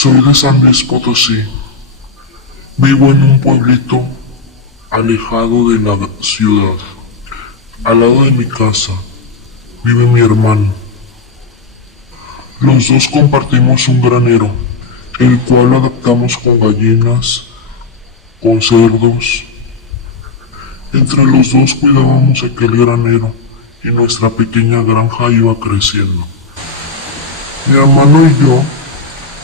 Soy de San Luis Potosí. Vivo en un pueblito alejado de la ciudad. Al lado de mi casa vive mi hermano. Los dos compartimos un granero, el cual adaptamos con gallinas, con cerdos. Entre los dos cuidábamos aquel granero y nuestra pequeña granja iba creciendo. Mi hermano y yo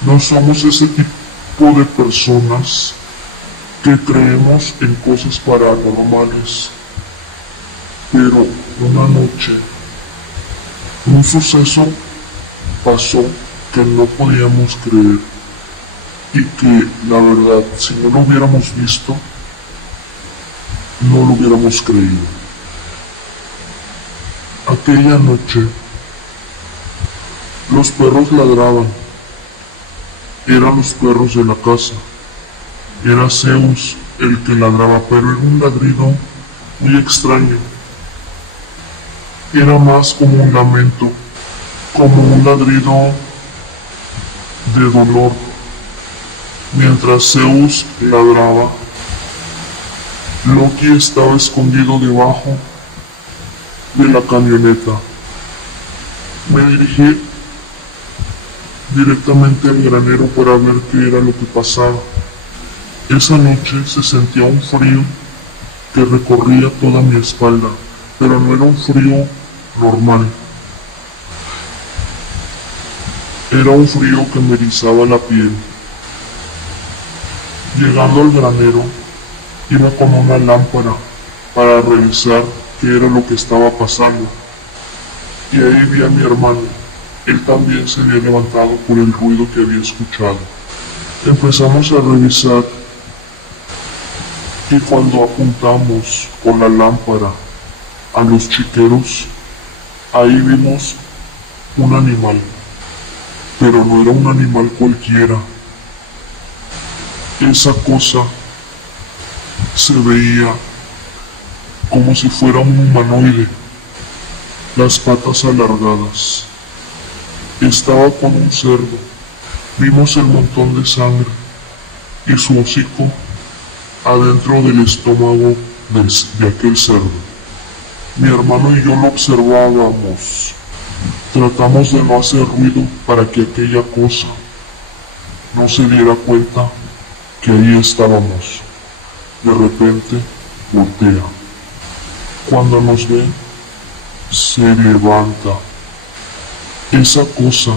no somos ese tipo de personas que creemos en cosas paranormales, pero una noche un suceso pasó que no podíamos creer y que la verdad, si no lo hubiéramos visto, no lo hubiéramos creído. Aquella noche los perros ladraban. Eran los perros de la casa. Era Zeus el que ladraba, pero era un ladrido muy extraño. Era más como un lamento, como un ladrido de dolor. Mientras Zeus ladraba, Loki estaba escondido debajo de la camioneta. Me dirigí directamente al granero para ver qué era lo que pasaba. Esa noche se sentía un frío que recorría toda mi espalda, pero no era un frío normal. Era un frío que me erizaba la piel. Llegando al granero, iba con una lámpara para revisar qué era lo que estaba pasando. Y ahí vi a mi hermano. Él también se había levantado por el ruido que había escuchado. Empezamos a revisar y cuando apuntamos con la lámpara a los chiqueros, ahí vimos un animal, pero no era un animal cualquiera. Esa cosa se veía como si fuera un humanoide, las patas alargadas. Estaba con un cerdo. Vimos el montón de sangre y su hocico adentro del estómago de aquel cerdo. Mi hermano y yo lo observábamos. Tratamos de no hacer ruido para que aquella cosa no se diera cuenta que ahí estábamos. De repente voltea. Cuando nos ve, se levanta. Esa cosa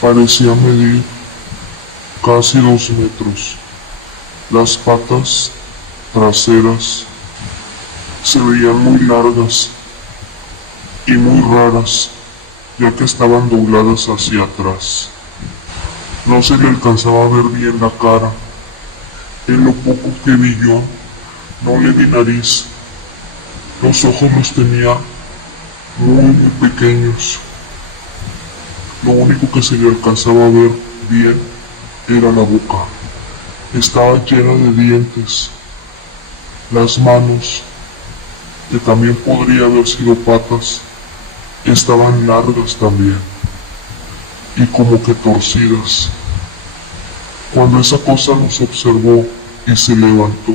parecía medir casi 2 metros. Las patas traseras se veían muy largas y muy raras, ya que estaban dobladas hacia atrás. No se le alcanzaba a ver bien la cara. En lo poco que vi yo, no le vi nariz. Los ojos los tenía muy pequeños. Lo único que se le alcanzaba a ver bien era la boca. Estaba llena de dientes. Las manos, que también podría haber sido patas, estaban largas también y como que torcidas. Cuando esa cosa nos observó y se levantó,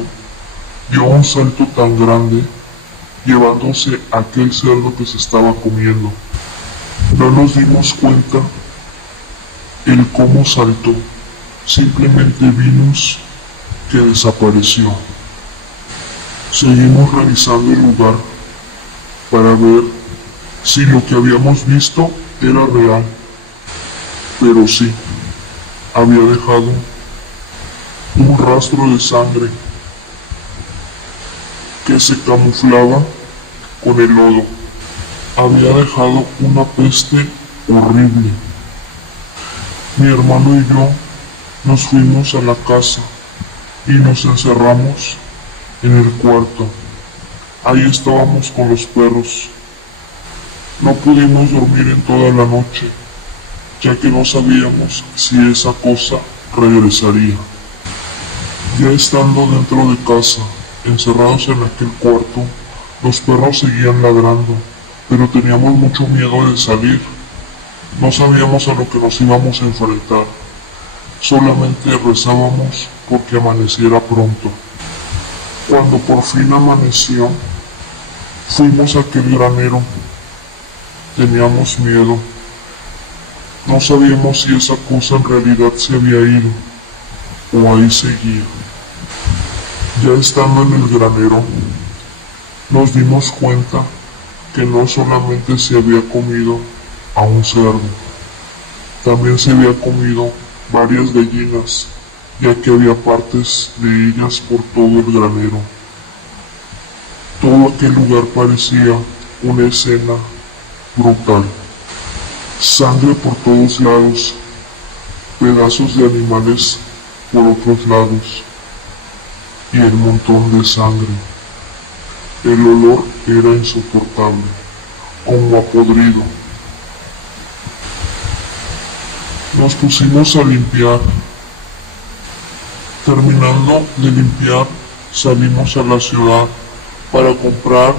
dio un salto tan grande, llevándose a aquel cerdo que se estaba comiendo. No nos dimos cuenta el cómo saltó. Simplemente vimos que desapareció. Seguimos revisando el lugar para ver si lo que habíamos visto era real. Pero sí, había dejado un rastro de sangre que se camuflaba con el lodo. Había dejado una peste horrible. Mi hermano y yo nos fuimos a la casa y nos encerramos en el cuarto. Ahí estábamos con los perros. No pudimos dormir en toda la noche, ya que no sabíamos si esa cosa regresaría. Ya estando dentro de casa, encerrados en aquel cuarto, los perros seguían ladrando, pero teníamos mucho miedo de salir. No sabíamos a lo que nos íbamos a enfrentar. Solamente rezábamos porque amaneciera pronto. Cuando por fin amaneció, fuimos a aquel granero. Teníamos miedo. No sabíamos si esa cosa en realidad se había ido o ahí seguía. Ya estando en el granero, nos dimos cuenta que no solamente se había comido a un cerdo, también se había comido varias gallinas, ya que había partes de ellas por todo el granero. Todo aquel lugar parecía una escena brutal. Sangre por todos lados, pedazos de animales por otros lados y el montón de sangre. El olor era insoportable, como a podrido. Nos pusimos a limpiar. Terminando de limpiar, salimos a la ciudad para comprar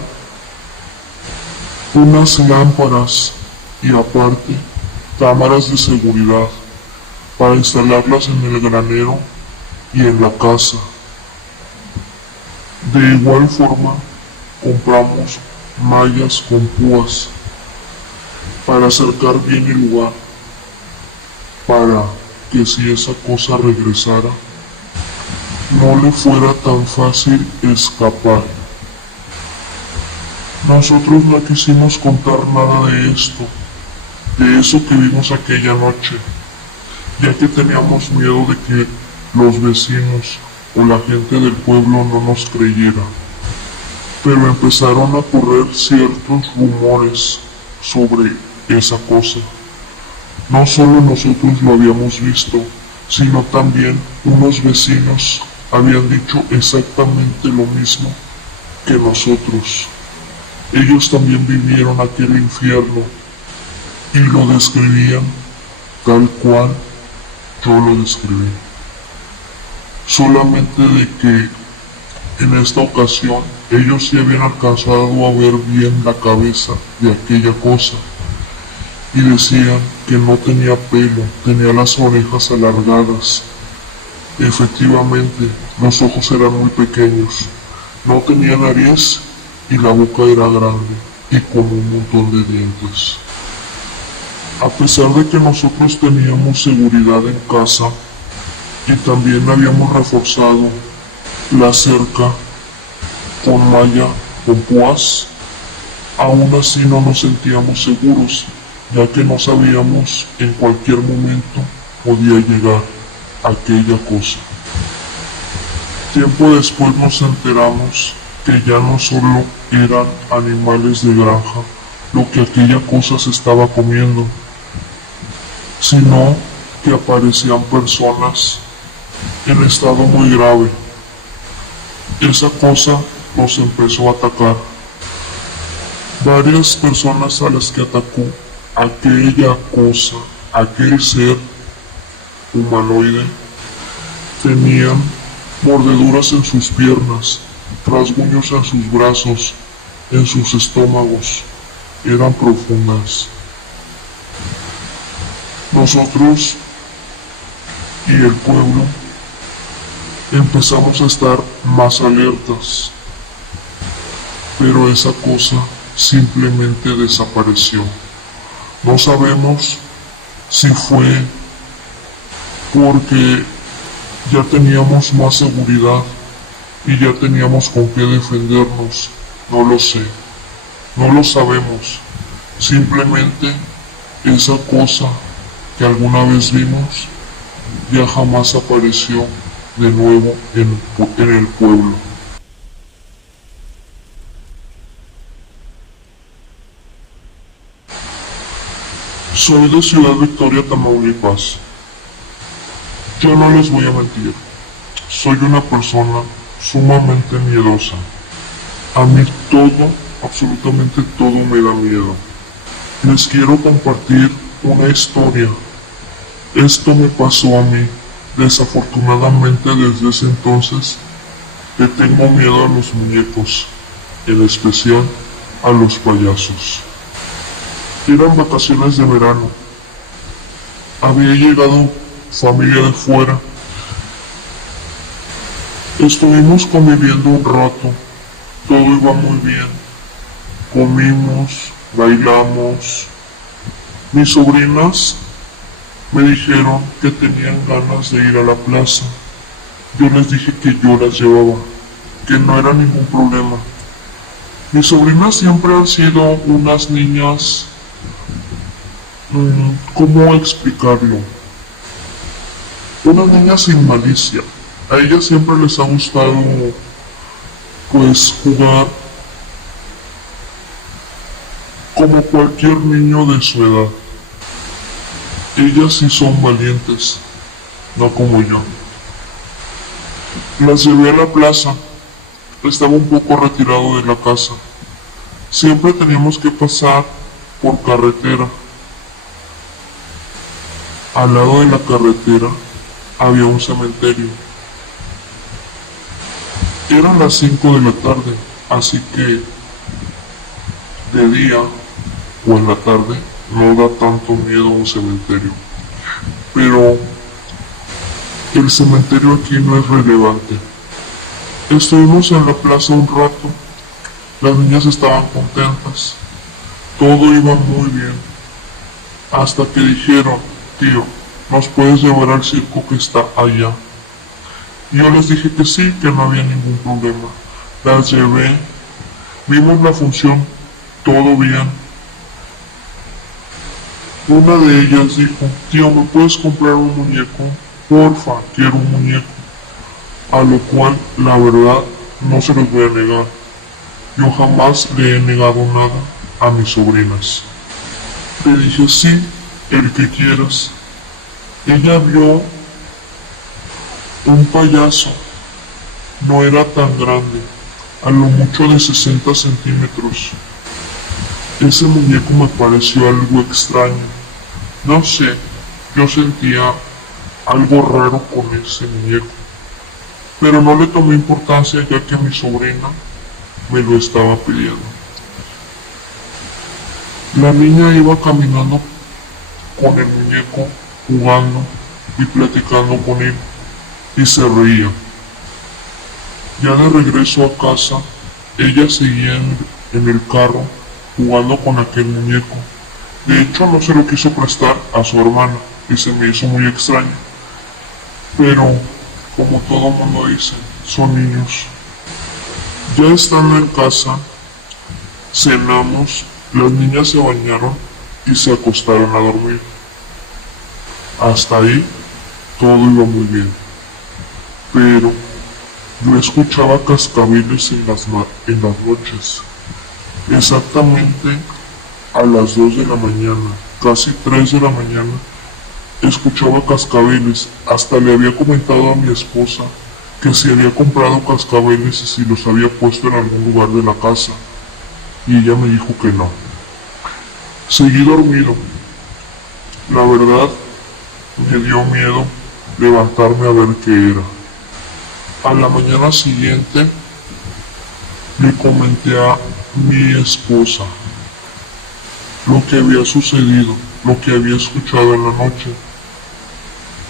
unas lámparas y aparte cámaras de seguridad para instalarlas en el granero y en la casa. De igual forma, compramos mallas con púas para cercar bien el lugar, para que si esa cosa regresara, no le fuera tan fácil escapar. Nosotros no quisimos contar nada de esto, de eso que vimos aquella noche, ya que teníamos miedo de que los vecinos o la gente del pueblo no nos creyera. Pero empezaron a correr ciertos rumores sobre esa cosa. No solo nosotros lo habíamos visto, sino también unos vecinos habían dicho exactamente lo mismo que nosotros. Ellos también vivieron aquel infierno y lo describían tal cual yo lo describí. Solamente de que en esta ocasión ellos sí habían alcanzado a ver bien la cabeza de aquella cosa y decían que no tenía pelo, tenía las orejas alargadas. Efectivamente, los ojos eran muy pequeños, no tenía nariz y la boca era grande y con un montón de dientes. A pesar de que nosotros teníamos seguridad en casa y también habíamos reforzado la cerca con malla con púas, aún así no nos sentíamos seguros, ya que no sabíamos en cualquier momento podía llegar aquella cosa. Tiempo después nos enteramos que ya no solo eran animales de granja lo que aquella cosa se estaba comiendo, sino que aparecían personas en estado muy grave. Esa cosa nos empezó a atacar. Varias personas a las que atacó aquella cosa, aquel ser humanoide, tenían mordeduras en sus piernas, rasguños en sus brazos, en sus estómagos. Eran profundas. Nosotros y el pueblo empezamos a estar más alertas, pero esa cosa simplemente desapareció. No sabemos si fue porque ya teníamos más seguridad y ya teníamos con qué defendernos. No lo sé, no lo sabemos. Simplemente esa cosa que alguna vez vimos ya jamás apareció de nuevo en el pueblo. Soy de Ciudad Victoria, Tamaulipas. Yo no les voy a mentir, soy una persona sumamente miedosa. A mí todo, absolutamente todo me da miedo. Les quiero compartir una historia. Esto me pasó a mí. Desafortunadamente desde ese entonces le tengo miedo a los muñecos, en especial a los payasos. Eran vacaciones de verano. Había llegado familia de fuera. Estuvimos conviviendo un rato, todo iba muy bien. Comimos, bailamos. Mis sobrinas me dijeron que tenían ganas de ir a la plaza. Yo les dije que yo las llevaba, que no era ningún problema. Mis sobrinas siempre han sido unas niñas, ¿cómo explicarlo? Unas niñas sin malicia. A ellas siempre les ha gustado, pues, jugar como cualquier niño de su edad. Ellas sí son valientes, no como yo. Las llevé a la plaza. Estaba un poco retirado de la casa. Siempre teníamos que pasar por carretera. Al lado de la carretera había un cementerio. Eran las 5 de la tarde, así que de día o en la tarde no da tanto miedo un cementerio. Pero el cementerio aquí no es relevante. Estuvimos en la plaza un rato. Las niñas estaban contentas. Todo iba muy bien. Hasta que dijeron, tío, ¿nos puedes llevar al circo que está allá? Y yo les dije que sí, que no había ningún problema. Las llevé. Vimos la función. Todo bien. Una de ellas dijo, tío, ¿me puedes comprar un muñeco? Porfa, quiero un muñeco. A lo cual, la verdad, no se los voy a negar. Yo jamás le he negado nada a mis sobrinas. Le dije, sí, el que quieras. Ella vio un payaso. No era tan grande, a lo mucho de 60 centímetros. Ese muñeco me pareció algo extraño. No sé, yo sentía algo raro con ese muñeco. Pero no le tomé importancia ya que mi sobrina me lo estaba pidiendo. La niña iba caminando con el muñeco, jugando y platicando con él, y se reía. Ya de regreso a casa, ella seguía en el carro jugando con aquel muñeco. De hecho, no se lo quiso prestar a su hermana y se me hizo muy extraño. Pero, como todo mundo dice, son niños. Ya estando en casa, cenamos, las niñas se bañaron y se acostaron a dormir. Hasta ahí todo iba muy bien. Pero yo escuchaba cascabeles en las noches. Exactamente a las 2 de la mañana, casi 3 de la mañana, escuchaba cascabeles. Hasta le había comentado a mi esposa que si había comprado cascabeles y si los había puesto en algún lugar de la casa. Y ella me dijo que no. Seguí dormido. La verdad, me dio miedo levantarme a ver qué era. A la mañana siguiente, le comenté a mi esposa lo que había sucedido, lo que había escuchado en la noche.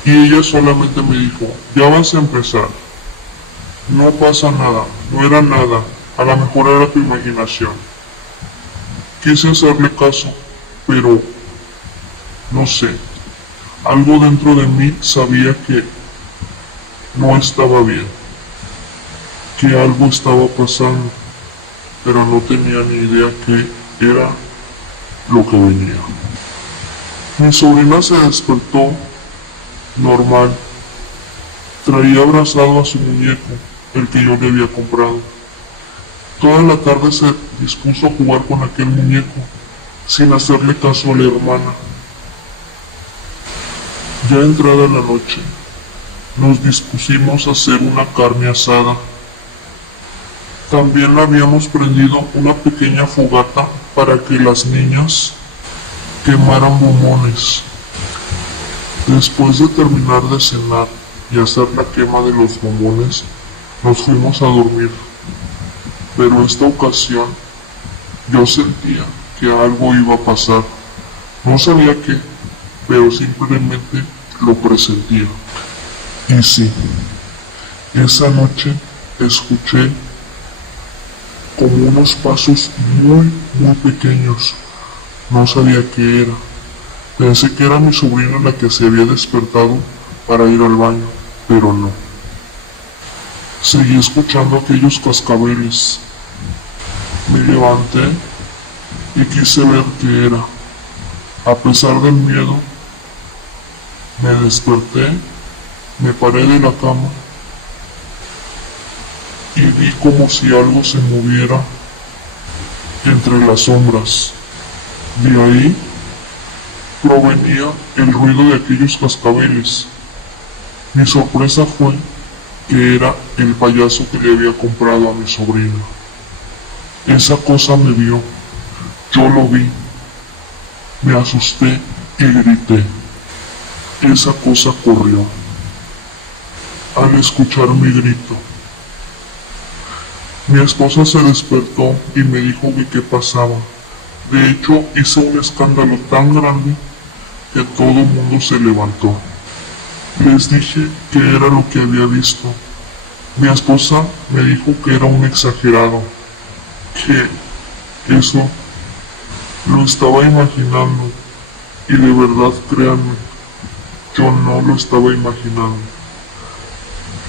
Y ella solamente me dijo, ya vas a empezar. No pasa nada, no era nada, a lo mejor era tu imaginación. Quise hacerle caso, pero no sé, algo dentro de mí sabía que no estaba bien, que algo estaba pasando, pero no tenía ni idea qué era lo que venía. Mi sobrina se despertó normal, traía abrazado a su muñeco, el que yo le había comprado. Toda la tarde se dispuso a jugar con aquel muñeco, sin hacerle caso a la hermana. Ya entrada la noche, nos dispusimos a hacer una carne asada. También habíamos prendido una pequeña fogata para que las niñas quemaran bombones. Después de terminar de cenar y hacer la quema de los bombones, nos fuimos a dormir. Pero esta ocasión yo sentía que algo iba a pasar. No sabía qué, pero simplemente lo presentía. Y sí, esa noche escuché como unos pasos muy pequeños. No sabía qué era. Pensé que era mi sobrina la que se había despertado para ir al baño, pero no. Seguí escuchando aquellos cascabeles. Me levanté y quise ver qué era. A pesar del miedo, me desperté, me paré de la cama y vi como si algo se moviera entre las sombras. De ahí provenía el ruido de aquellos cascabeles. Mi sorpresa fue que era el payaso que le había comprado a mi sobrina. Esa cosa me vio, yo lo vi, me asusté y grité. Esa cosa corrió. Al escuchar mi grito, mi esposa se despertó y me dijo que qué pasaba. De hecho, hice un escándalo tan grande que todo el mundo se levantó. Les dije que era lo que había visto. Mi esposa me dijo que era un exagerado, que eso lo estaba imaginando. Y de verdad, créanme, yo no lo estaba imaginando.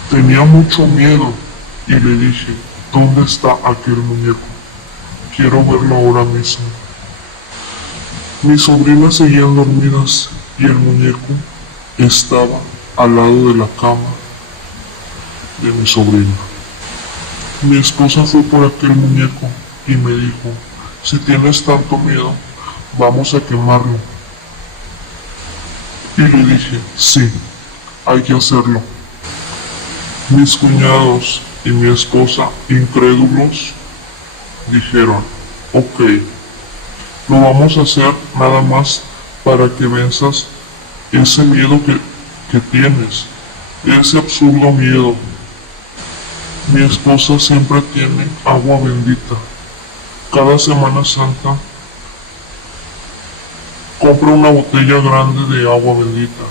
Tenía mucho miedo y le dije, ¿dónde está aquel muñeco? Quiero verlo ahora mismo. Mis sobrinas seguían dormidas y el muñeco estaba al lado de la cama de mi sobrina. Mi esposa fue por aquel muñeco y me dijo, si tienes tanto miedo, vamos a quemarlo. Y le dije, sí, hay que hacerlo. Mis cuñados y mi esposa, incrédulos, dijeron, ok, lo vamos a hacer nada más para que venzas ese miedo que tienes, ese absurdo miedo. Mi esposa siempre tiene agua bendita. Cada Semana Santa compra una botella grande de agua bendita.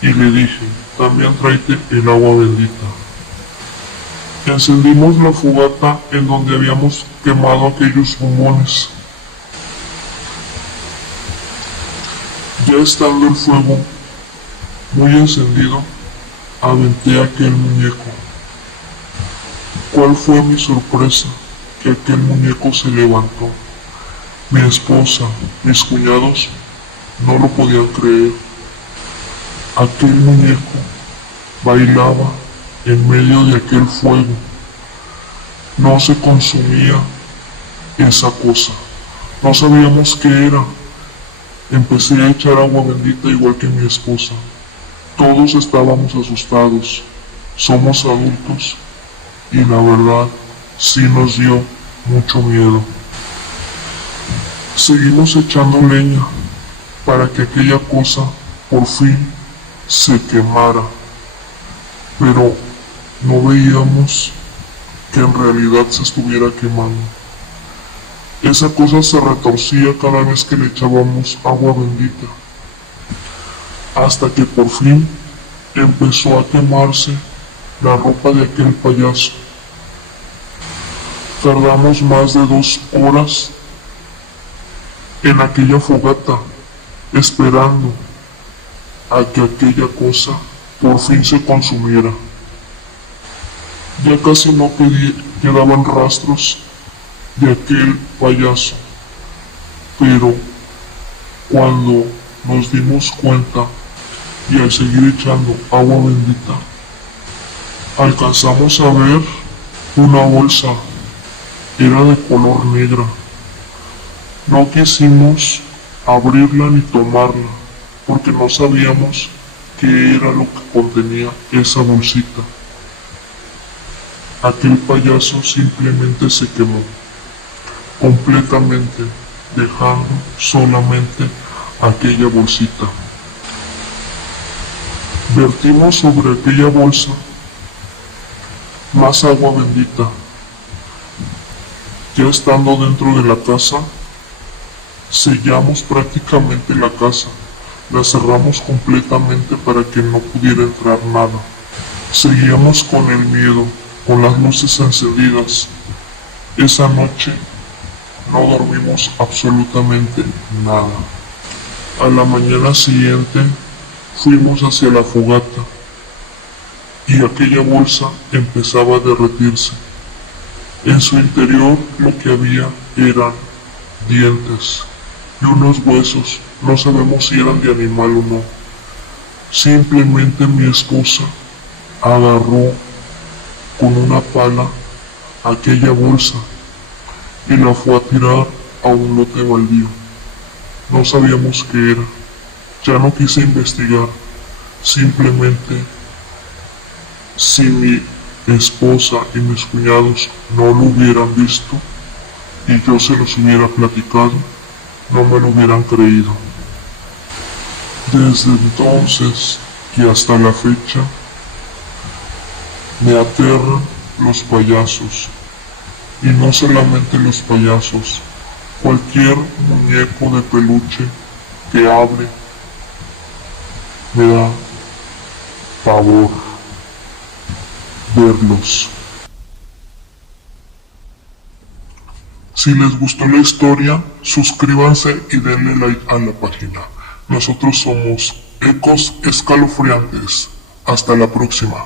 Y le dije, también tráete el agua bendita. Encendimos la fogata en donde habíamos quemado aquellos bombones. Ya estando el fuego muy encendido, aventé aquel muñeco. ¿Cuál fue mi sorpresa? Que aquel muñeco se levantó. Mi esposa, mis cuñados, no lo podían creer. Aquel muñeco bailaba en medio de aquel fuego. No se consumía esa cosa. No sabíamos qué era. Empecé a echar agua bendita igual que mi esposa. Todos estábamos asustados. Somos adultos y la verdad sí nos dio mucho miedo. Seguimos echando leña para que aquella cosa por fin se quemara, pero no veíamos que en realidad se estuviera quemando. Esa cosa se retorcía cada vez que le echábamos agua bendita, hasta que por fin empezó a quemarse la ropa de aquel payaso. Tardamos más de 2 horas en aquella fogata, esperando a que aquella cosa por fin se consumiera. Ya casi no quedaban rastros de aquel payaso, pero cuando nos dimos cuenta y al seguir echando agua bendita, alcanzamos a ver una bolsa. Era de color negra. No quisimos abrirla ni tomarla, porque no sabíamos qué era lo que contenía esa bolsita. Aquel payaso simplemente se quemó, completamente, dejando solamente aquella bolsita. Vertimos sobre aquella bolsa más agua bendita. Ya estando dentro de la casa, sellamos prácticamente la casa La cerramos completamente para que no pudiera entrar nada. Seguíamos con el miedo, con las luces encendidas. Esa noche no dormimos absolutamente nada. A la mañana siguiente fuimos hacia la fogata y aquella bolsa empezaba a derretirse. En su interior lo que había eran dientes y unos huesos. No sabemos si eran de animal o no. Simplemente mi esposa agarró con una pala aquella bolsa y la fue a tirar a un lote baldío. No sabíamos qué era. Ya no quise investigar. Simplemente, si mi esposa y mis cuñados no lo hubieran visto y yo se los hubiera platicado, no me lo hubieran creído. Desde entonces y hasta la fecha, me aterran los payasos. Y no solamente los payasos, cualquier muñeco de peluche que hable me da pavor verlos. Si les gustó la historia, suscríbanse y denle like a la página. Nosotros somos Ecos Escalofriantes. Hasta la próxima.